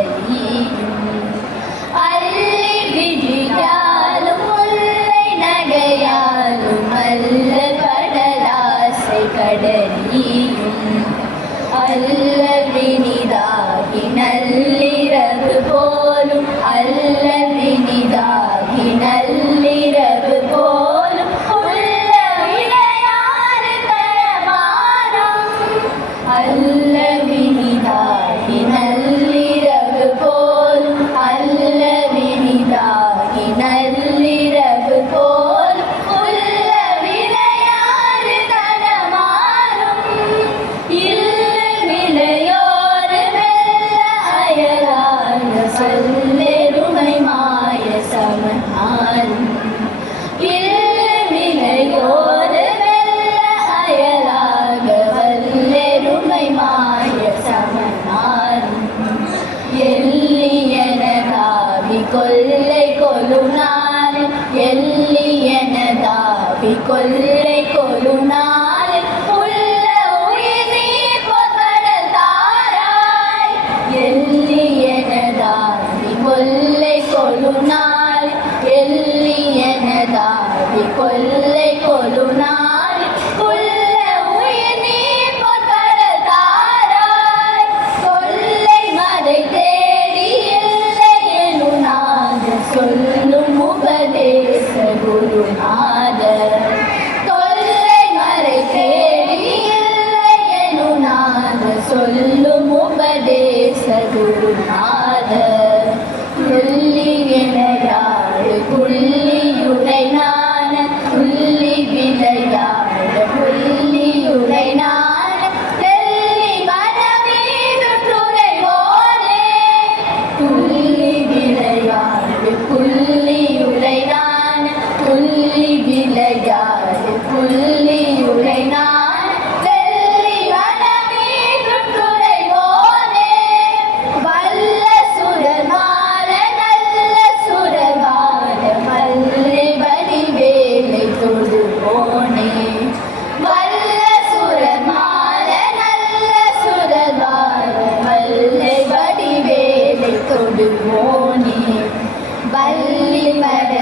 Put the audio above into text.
கடலியும் அள்ளி விழியாலும் முல்லை நகையாலும் அல்ல கடலாசை கடலியும் அல்ல வினிதாகி நள்ளிரவு போலும் அல்ல வினிதாகி நள்ளிரவு போலும் உள்ள விளையாறு தரமானம் அல்ல வினிதாகி நள்ளிரவு போலும் அல்ல வினிதாகி நள்ளிரவு போலும் உள்ள விளையாறு தரமானம் விளையோரு மெல்ல அயலாக சொல்லெருமை மாய சமனாரும் விளையோரு மெல்ல அயலாக வல்லெருமை மாய சமனாரும் எல்லியனதாவி கொல்லை கொலுநாள் எல்லியனதாவி கொல்லை கொலுநாள் உள்ள உயிர் நீர் பொதடல் தாராய் எல்லியனதாவி கொல்லை கொலுநாள் எல்லியனதாவி கொல்லை கொலுநாள் உள்ள உயிர் நீர் பொதடல் தாராய் கொல்லை மறை தேடி இல்லை எனுநாத சொல்லும் உபதேச குருநாதர் கொல்லை மறை தேடி இல்லை எனுநாத சொல்லும் உபதேச குருநாதர் புள்ளி விளையாடு புள்ளியுடை நான புள்ளி விளையாடு புள்ளியுடை நான தெள்ளி மனமீது துறை போலே புள்ளி விளையாடு புள்ளியுடை நான புள்ளி விளையாடு புள்ளியுடை நான தெள்ளி மனமீது துறை போலே வல்ல சுரமால நல்ல சுரமால மல்லை வடிவேலை தொடுவோனே வல்ல சுரமால நல்ல சுரமால மல்லை வடிவேலை தொடுவோனே வள்ளி மர